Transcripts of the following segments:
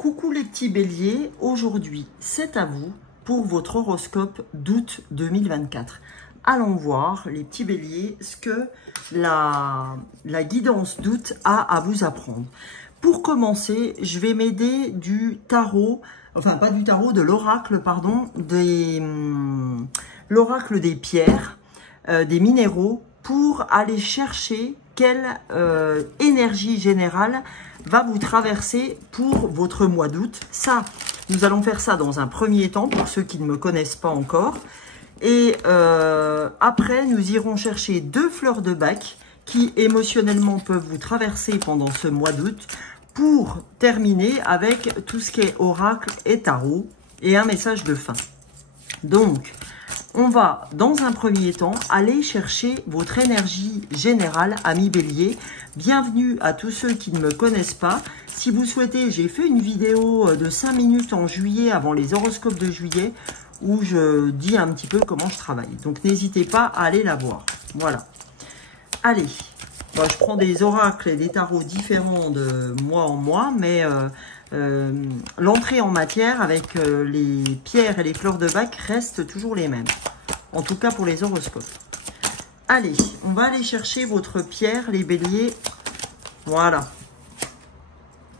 Coucou les petits béliers, aujourd'hui c'est à vous pour votre horoscope d'août 2024. Allons voir les petits béliers ce que la guidance d'août a à vous apprendre. Pour commencer, je vais m'aider du tarot, enfin pas du tarot, de l'oracle, pardon, l'oracle des pierres, des minéraux, pour aller chercher quelle énergie générale va vous traverser pour votre mois d'août. Ça, nous allons faire ça dans un premier temps pour ceux qui ne me connaissent pas encore. Et après, nous irons chercher 2 fleurs de bac qui émotionnellement peuvent vous traverser pendant ce mois d'août pour terminer avec tout ce qui est oracle et tarot et un message de fin. Donc, on va, dans un premier temps, aller chercher votre énergie générale, amis bélier. Bienvenue à tous ceux qui ne me connaissent pas. Si vous souhaitez, j'ai fait une vidéo de 5 minutes en juillet, avant les horoscopes de juillet, où je dis un petit peu comment je travaille. Donc, n'hésitez pas à aller la voir. Voilà. Allez, bon, je prends des oracles et des tarots différents de mois en mois, mais l'entrée en matière avec les pierres et les fleurs de bac reste toujours les mêmes. En tout cas pour les horoscopes. Allez, on va aller chercher votre pierre, les béliers. Voilà.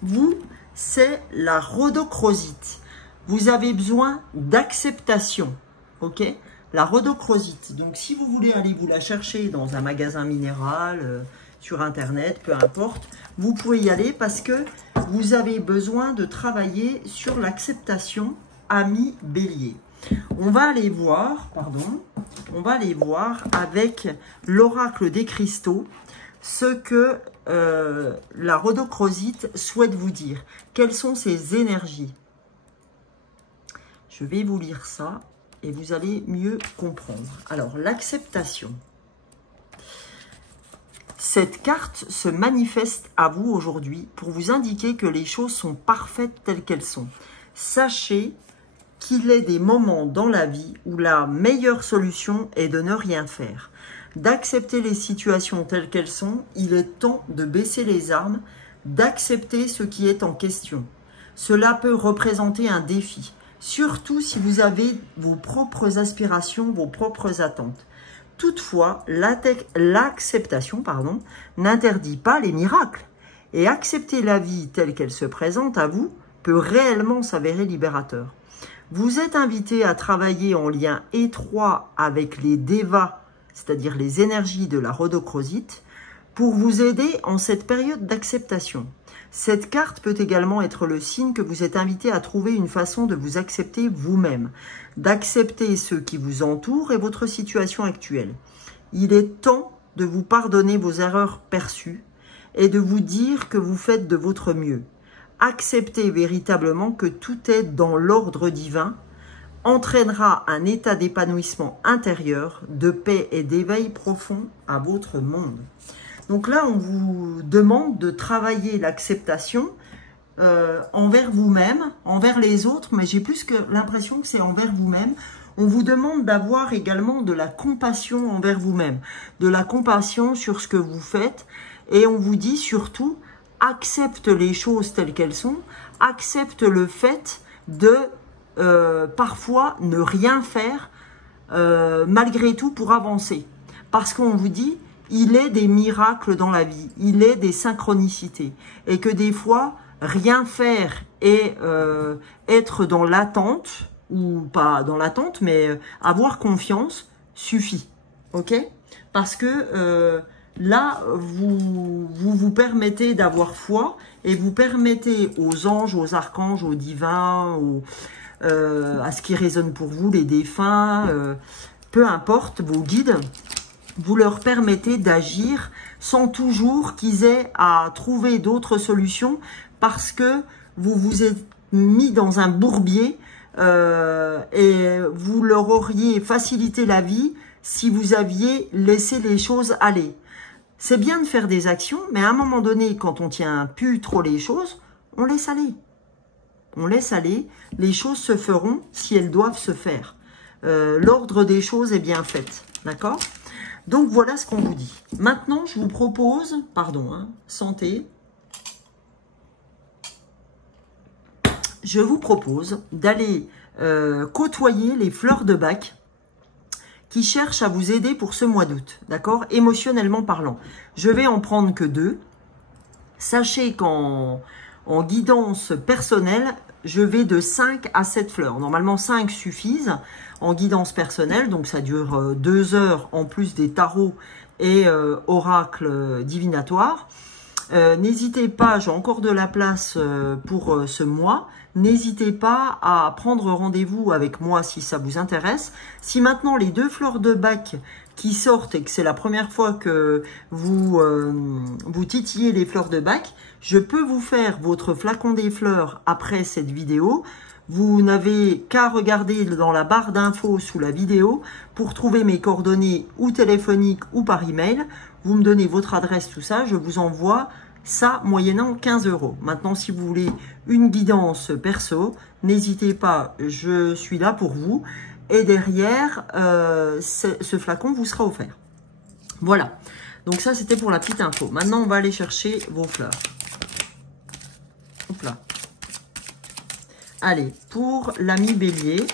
Vous, c'est la rhodochrosite. Vous avez besoin d'acceptation. Ok? La rhodochrosite. Donc, si vous voulez aller vous la chercher dans un magasin minéral, sur Internet, peu importe, vous pouvez y aller parce que vous avez besoin de travailler sur l'acceptation, amis bélier. On va aller voir, on va aller voir avec l'oracle des cristaux ce que la rhodochrosite souhaite vous dire. Quelles sont ses énergies? Je vais vous lire ça et vous allez mieux comprendre. Alors, l'acceptation. Cette carte se manifeste à vous aujourd'hui pour vous indiquer que les choses sont parfaites telles qu'elles sont. Sachez qu'il est des moments dans la vie où la meilleure solution est de ne rien faire. D'accepter les situations telles qu'elles sont, il est temps de baisser les armes, d'accepter ce qui est en question. Cela peut représenter un défi, surtout si vous avez vos propres aspirations, vos propres attentes. Toutefois, l'acceptation n'interdit pas les miracles. Et accepter la vie telle qu'elle se présente à vous peut réellement s'avérer libérateur. Vous êtes invité à travailler en lien étroit avec les devas, c'est-à-dire les énergies de la rhodochrosite, pour vous aider en cette période d'acceptation. Cette carte peut également être le signe que vous êtes invité à trouver une façon de vous accepter vous-même, d'accepter ceux qui vous entourent et votre situation actuelle. Il est temps de vous pardonner vos erreurs perçues et de vous dire que vous faites de votre mieux. Accepter véritablement que tout est dans l'ordre divin entraînera un état d'épanouissement intérieur, de paix et d'éveil profond à votre monde. Donc là, on vous demande de travailler l'acceptation envers vous-même, envers les autres, mais j'ai plus que l'impression que c'est envers vous-même. On vous demande d'avoir également de la compassion envers vous-même, de la compassion sur ce que vous faites, et on vous dit surtout, accepte les choses telles qu'elles sont, accepte le fait de parfois ne rien faire malgré tout pour avancer. Parce qu'on vous dit, il est des miracles dans la vie, il est des synchronicités. Et que des fois, rien faire et être dans l'attente, ou pas dans l'attente, mais avoir confiance, suffit. Ok? Parce que là, vous permettez d'avoir foi et vous permettez aux anges, aux archanges, aux divins, à ce qui résonne pour vous, les défunts, peu importe, vos guides, vous leur permettez d'agir sans toujours qu'ils aient à trouver d'autres solutions parce que vous vous êtes mis dans un bourbier et vous leur auriez facilité la vie si vous aviez laissé les choses aller. C'est bien de faire des actions, mais à un moment donné, quand on tient plus trop les choses, on laisse aller. On laisse aller, les choses se feront si elles doivent se faire. L'ordre des choses est bien fait, d'accord? Donc voilà ce qu'on vous dit. Maintenant, je vous propose, santé, je vous propose d'aller côtoyer les fleurs de bac qui cherchent à vous aider pour ce mois d'août, d'accord? Émotionnellement parlant. Je vais en prendre que 2. Sachez qu'en guidance personnelle, je vais de 5 à 7 fleurs. Normalement, 5 suffisent en guidance personnelle. Donc, ça dure 2 heures en plus des tarots et oracles divinatoires. N'hésitez pas, j'ai encore de la place pour ce mois. N'hésitez pas à prendre rendez-vous avec moi si ça vous intéresse. Si maintenant les 2 fleurs de bac qui sortent et que c'est la première fois que vous titillez les fleurs de bac, je peux vous faire votre flacon des fleurs après cette vidéo. Vous n'avez qu'à regarder dans la barre d'infos sous la vidéo pour trouver mes coordonnées ou téléphoniques ou par email. Vous me donnez votre adresse, tout ça, je vous envoie ça moyennant 15 €. Maintenant, si vous voulez une guidance perso, n'hésitez pas, je suis là pour vous. Et derrière, ce flacon vous sera offert. Voilà. Donc ça, c'était pour la petite info. Maintenant, on va aller chercher vos fleurs. Hop là. Allez, pour l'ami Bélier,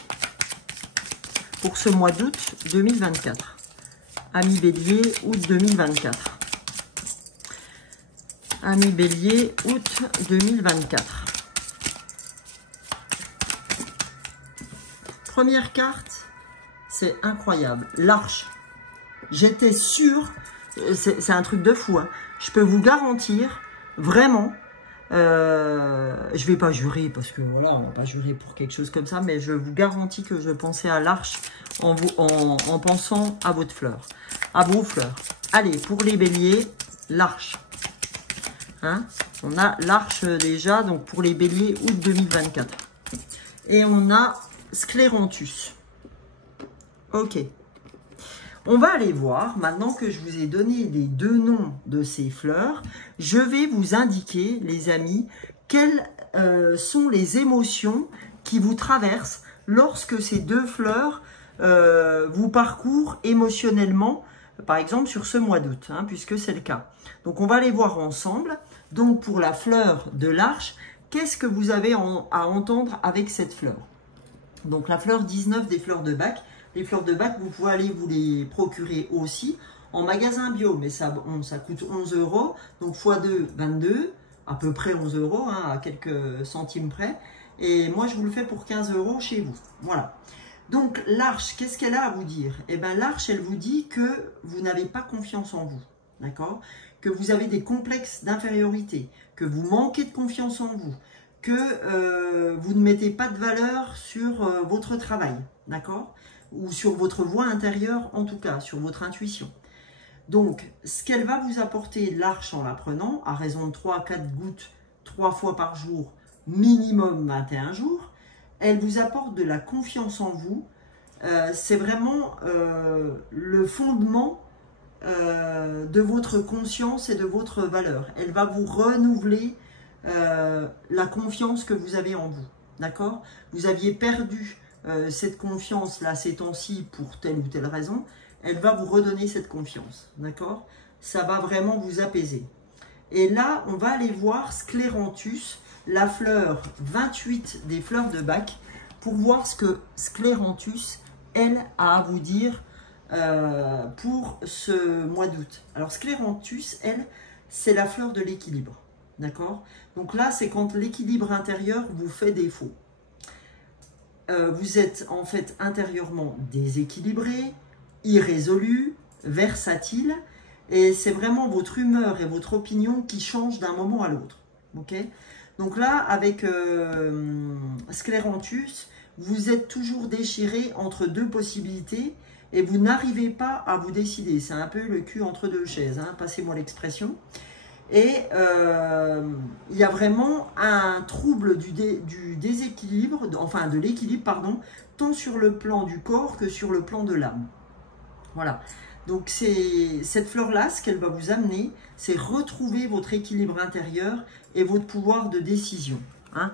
pour ce mois d'août 2024. Ami Bélier, août 2024. Ami Bélier, août 2024. Première carte, c'est incroyable. L'Arche. J'étais sûre, c'est un truc de fou, hein. Je peux vous garantir, vraiment, je vais pas jurer parce que voilà, on va pas jurer pour quelque chose comme ça, mais je vous garantis que je pensais à l'Arche en pensant à votre fleur, à vos fleurs. Allez, pour les Béliers, l'Arche. Hein, on a l'Arche déjà, donc pour les Béliers, août 2024. Et on a Scléranthus. Ok. On va aller voir, maintenant que je vous ai donné les 2 noms de ces fleurs, je vais vous indiquer, les amis, quelles sont les émotions qui vous traversent lorsque ces 2 fleurs vous parcourent émotionnellement, par exemple sur ce mois d'août, hein, puisque c'est le cas. Donc on va les voir ensemble. Donc pour la fleur de l'Arche, qu'est-ce que vous avez à entendre avec cette fleur? Donc la fleur 19 des fleurs de bac. Les fleurs de bac, vous pouvez aller vous les procurer aussi en magasin bio, mais ça coûte 11 €, donc x2, 22, à peu près 11 €, hein, à quelques centimes près. Et moi, je vous le fais pour 15 € chez vous. Voilà. Donc l'Arche, qu'est-ce qu'elle a à vous dire? Eh bien l'Arche, elle vous dit que vous n'avez pas confiance en vous, d'accord? Que vous avez des complexes d'infériorité, que vous manquez de confiance en vous, que vous ne mettez pas de valeur sur votre travail, d'accord? Ou sur votre voix intérieure, en tout cas, sur votre intuition. Donc, ce qu'elle va vous apporter, l'Arche, en la prenant, à raison de 3 à 4 gouttes, 3 fois par jour, minimum 21 jours, elle vous apporte de la confiance en vous. C'est vraiment le fondement de votre conscience et de votre valeur. Elle va vous renouveler la confiance que vous avez en vous, d'accord? Vous aviez perdu cette confiance-là ces temps-ci pour telle ou telle raison. Elle va vous redonner cette confiance, d'accord? Ça va vraiment vous apaiser. Et là, on va aller voir Scléranthus, la fleur 28 des fleurs de bac, pour voir ce que Scléranthus, elle, a à vous dire pour ce mois d'août. Alors Scléranthus, elle, c'est la fleur de l'équilibre, d'accord? Donc là, c'est quand l'équilibre intérieur vous fait défaut. Vous êtes en fait intérieurement déséquilibré, irrésolu, versatile, et c'est vraiment votre humeur et votre opinion qui changent d'un moment à l'autre. Okay? Donc là, avec Scléranthus, vous êtes toujours déchiré entre 2 possibilités et vous n'arrivez pas à vous décider. C'est un peu le cul entre 2 chaises, hein, passez-moi l'expression. Et il y a vraiment un trouble du déséquilibre, enfin de l'équilibre, pardon, tant sur le plan du corps que sur le plan de l'âme. Voilà. Donc c'est cette fleur-là, ce qu'elle va vous amener, c'est retrouver votre équilibre intérieur et votre pouvoir de décision. Hein,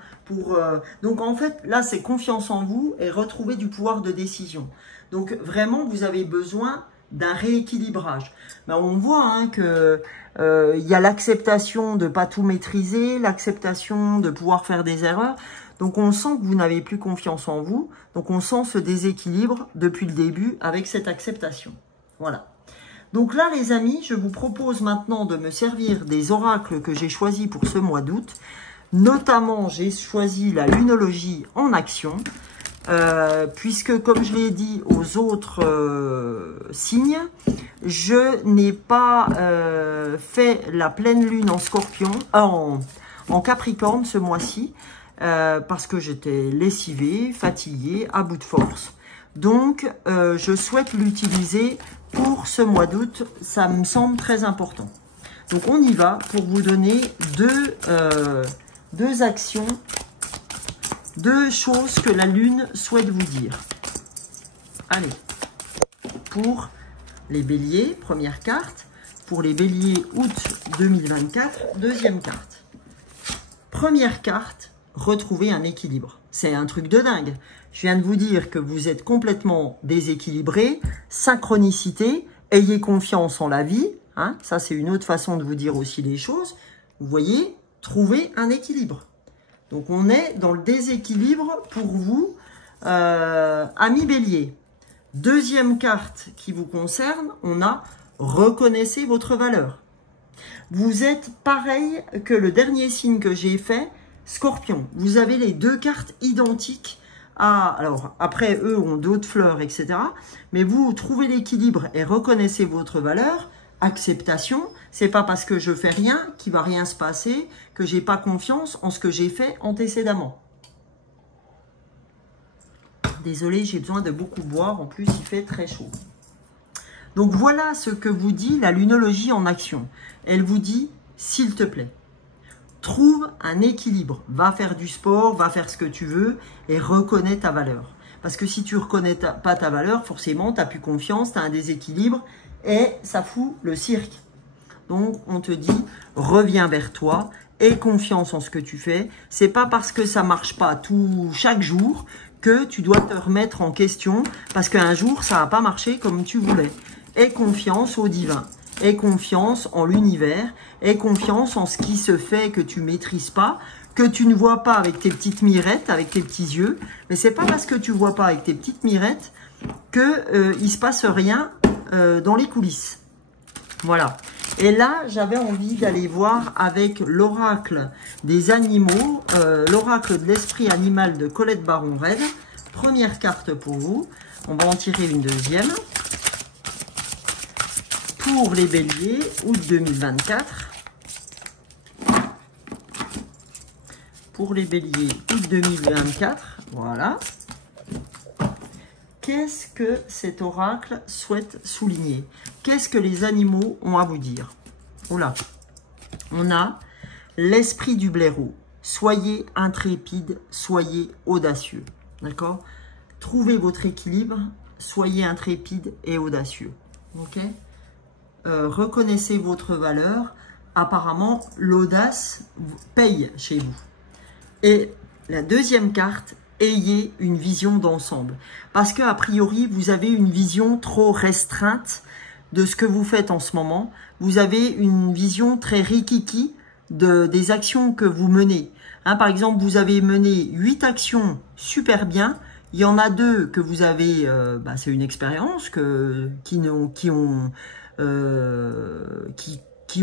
donc en fait, là, c'est confiance en vous et retrouver du pouvoir de décision. Donc vraiment, vous avez besoin d'un rééquilibrage. Ben, on voit hein, que il y a l'acceptation de pas tout maîtriser, l'acceptation de pouvoir faire des erreurs. Donc on sent que vous n'avez plus confiance en vous. Donc on sent ce déséquilibre depuis le début avec cette acceptation. Voilà. Donc là les amis, je vous propose maintenant de me servir des oracles que j'ai choisis pour ce mois d'août. Notamment, j'ai choisi la lunologie en action. Puisque comme je l'ai dit aux autres signes, je n'ai pas fait la pleine lune en scorpion, en capricorne ce mois-ci, parce que j'étais lessivée, fatiguée, à bout de force. Donc, je souhaite l'utiliser pour ce mois d'août, ça me semble très important. Donc, on y va pour vous donner deux actions, deux choses que la Lune souhaite vous dire. Allez, pour les béliers, première carte. Pour les béliers, août 2024, deuxième carte. Première carte, retrouver un équilibre. C'est un truc de dingue. Je viens de vous dire que vous êtes complètement déséquilibré. Synchronicité, ayez confiance en la vie. Hein, ça, c'est une autre façon de vous dire aussi les choses. Vous voyez, trouver un équilibre. Donc, on est dans le déséquilibre pour vous, amis bélier. Deuxième carte qui vous concerne, on a « Reconnaissez votre valeur ». Vous êtes pareil que le dernier signe que j'ai fait, Scorpion. Vous avez les deux cartes identiques. Alors, après, eux ont d'autres fleurs, etc. Mais vous trouvez l'équilibre et reconnaissez votre valeur. Acceptation, c'est pas parce que je fais rien qu'il va rien se passer, que j'ai pas confiance en ce que j'ai fait antécédemment. Désolée, j'ai besoin de beaucoup boire, en plus il fait très chaud. Donc voilà ce que vous dit la lunologie en action. Elle vous dit, s'il te plaît, trouve un équilibre, va faire du sport, va faire ce que tu veux et reconnais ta valeur. Parce que si tu ne reconnais pas ta valeur, forcément, tu n'as plus confiance, tu as un déséquilibre et ça fout le cirque. Donc, on te dit, reviens vers toi, aie confiance en ce que tu fais. C'est pas parce que ça marche pas chaque jour que tu dois te remettre en question parce qu'un jour, ça n'a pas marché comme tu voulais. Aie confiance au divin, aie confiance en l'univers, aie confiance en ce qui se fait que tu maîtrises pas, que tu ne vois pas avec tes petites mirettes, avec tes petits yeux. Mais c'est pas parce que tu vois pas avec tes petites mirettes que il se passe rien dans les coulisses. Voilà. Et là, j'avais envie d'aller voir avec l'oracle des animaux, l'oracle de l'esprit animal de Colette Baron-Red. Première carte pour vous. On va en tirer une deuxième. Pour les béliers, août 2024. Pour les béliers, août 2024. Voilà. Qu'est-ce que cet oracle souhaite souligner? Qu'est-ce que les animaux ont à vous dire? Oula. On a l'esprit du blaireau. Soyez intrépide, soyez audacieux. D'accord? Trouvez votre équilibre, soyez intrépide et audacieux. Ok? Reconnaissez votre valeur. Apparemment, l'audace paye chez vous. Et la deuxième carte, ayez une vision d'ensemble. Parce qu'a priori, vous avez une vision trop restreinte de ce que vous faites en ce moment. Vous avez une vision très rikiki des actions que vous menez. Hein, par exemple, vous avez mené 8 actions super bien. Il y en a 2 que vous avez, c'est une expérience qui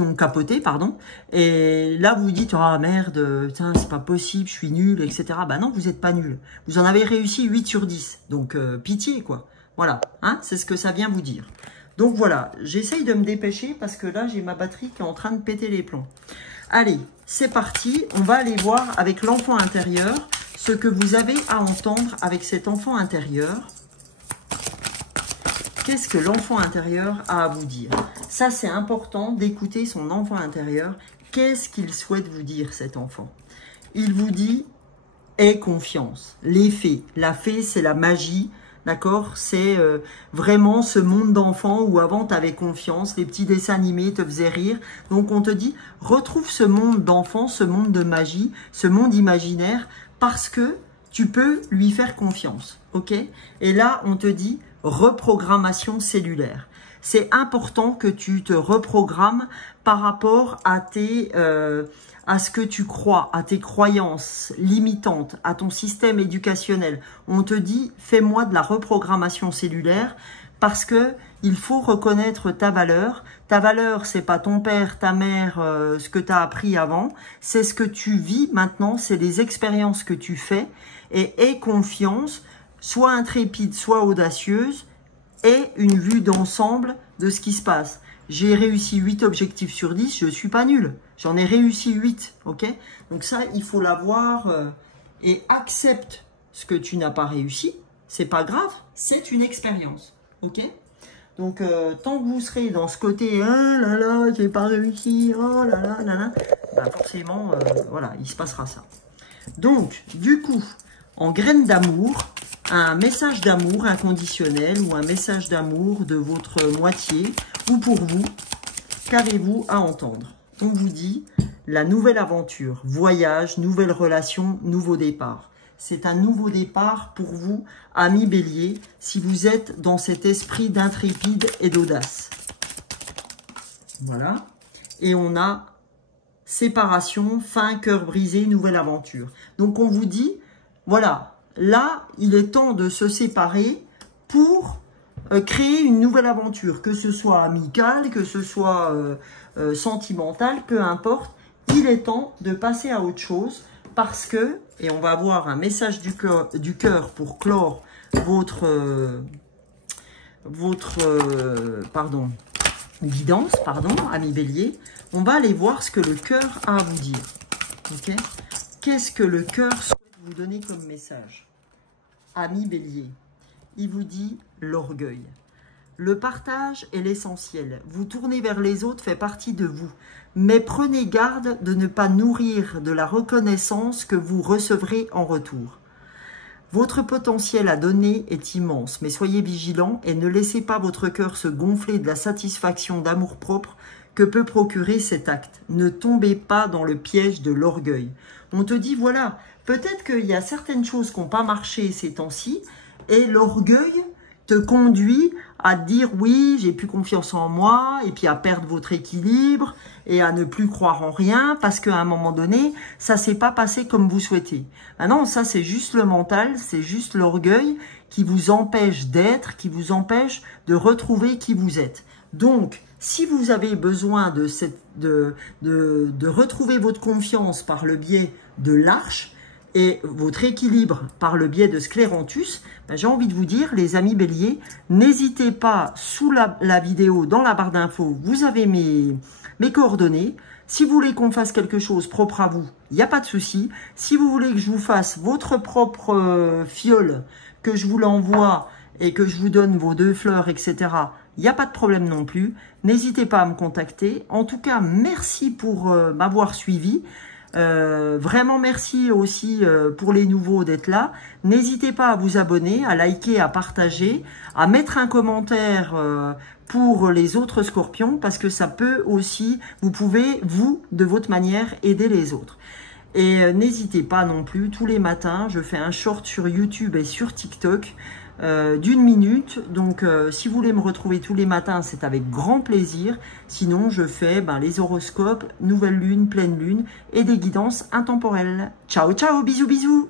ont capoté, pardon. Et là, vous vous dites, ah merde, c'est pas possible, je suis nul, etc. Bah non, vous n'êtes pas nul. Vous en avez réussi 8 sur 10. Donc, pitié, quoi. Voilà, hein, c'est ce que ça vient vous dire. Donc voilà, j'essaye de me dépêcher parce que là, j'ai ma batterie qui est en train de péter les plombs. Allez, c'est parti. On va aller voir avec l'enfant intérieur ce que vous avez à entendre avec cet enfant intérieur. Qu'est-ce que l'enfant intérieur a à vous dire? Ça, c'est important d'écouter son enfant intérieur. Qu'est-ce qu'il souhaite vous dire, cet enfant? Il vous dit, aie confiance. Les fées. La fée, c'est la magie, d'accord? C'est vraiment ce monde d'enfants où avant, tu avais confiance. Les petits dessins animés te faisaient rire. Donc, on te dit, retrouve ce monde d'enfants, ce monde de magie, ce monde imaginaire, parce que tu peux lui faire confiance, ok? Et là, on te dit, reprogrammation cellulaire. c'est important que tu te reprogrammes par rapport à à ce que tu crois, à tes croyances limitantes, à ton système éducationnel. On te dit, fais-moi de la reprogrammation cellulaire parce que il faut reconnaître ta valeur. Ta valeur, c'est pas ton père, ta mère, ce que tu as appris avant, c'est ce que tu vis maintenant, c'est les expériences que tu fais et aie confiance, soit intrépide, soit audacieuse, et une vue d'ensemble de ce qui se passe. J'ai réussi 8 objectifs sur 10, je suis pas nul. J'en ai réussi 8, ok? Donc ça, il faut l'avoir et accepte ce que tu n'as pas réussi. C'est pas grave, c'est une expérience, ok? Donc, tant que vous serez dans ce côté « Ah là là, j'ai pas réussi, oh là là là là », bah forcément, voilà, il se passera ça. Donc, du coup, en graine d'amour, un message d'amour inconditionnel ou un message d'amour de votre moitié ou pour vous, qu'avez-vous à entendre? On vous dit la nouvelle aventure, voyage, nouvelle relation, nouveau départ. C'est un nouveau départ pour vous, amis Bélier, si vous êtes dans cet esprit d'intrépide et d'audace. Voilà. Et on a séparation, fin, cœur brisé, nouvelle aventure. Donc on vous dit, voilà, là, il est temps de se séparer pour créer une nouvelle aventure, que ce soit amicale, que ce soit sentimentale, peu importe. Il est temps de passer à autre chose parce que, et on va avoir un message du cœur pour clore guidance, ami Bélier. On va aller voir ce que le cœur a à vous dire. Ok? Qu'est-ce que le cœur souhaite vous donner comme message? Ami Bélier, il vous dit l'orgueil. Le partage est l'essentiel. Vous tourner vers les autres fait partie de vous. Mais prenez garde de ne pas nourrir de la reconnaissance que vous recevrez en retour. Votre potentiel à donner est immense, mais soyez vigilants et ne laissez pas votre cœur se gonfler de la satisfaction d'amour-propre que peut procurer cet acte. Ne tombez pas dans le piège de l'orgueil. On te dit, voilà, peut-être qu'il y a certaines choses qui n'ont pas marché ces temps-ci, et l'orgueil te conduit à dire oui, j'ai plus confiance en moi, et puis à perdre votre équilibre, et à ne plus croire en rien, parce qu'à un moment donné, ça s'est pas passé comme vous souhaitez. Maintenant, ça c'est juste le mental, c'est juste l'orgueil qui vous empêche d'être, qui vous empêche de retrouver qui vous êtes. Donc, si vous avez besoin de retrouver votre confiance par le biais de l'arche, et votre équilibre par le biais de Scléranthus, ben j'ai envie de vous dire, les amis Bélier, n'hésitez pas, sous la vidéo, dans la barre d'infos, vous avez mes coordonnées. Si vous voulez qu'on fasse quelque chose propre à vous, il n'y a pas de souci. Si vous voulez que je vous fasse votre propre fiole, que je vous l'envoie et que je vous donne vos 2 fleurs, etc., il n'y a pas de problème non plus. N'hésitez pas à me contacter. En tout cas, merci pour m'avoir suivi. Vraiment merci aussi pour les nouveaux d'être là. N'hésitez pas à vous abonner, à liker, à partager, à mettre un commentaire pour les autres scorpions parce que ça peut aussi, vous pouvez, vous, de votre manière, aider les autres. Et n'hésitez pas non plus, tous les matins, je fais un short sur YouTube et sur TikTok d'1 minute. Donc, si vous voulez me retrouver tous les matins, c'est avec grand plaisir. Sinon, je fais les horoscopes, nouvelle lune, pleine lune et des guidances intemporelles. Ciao, ciao, bisous, bisous.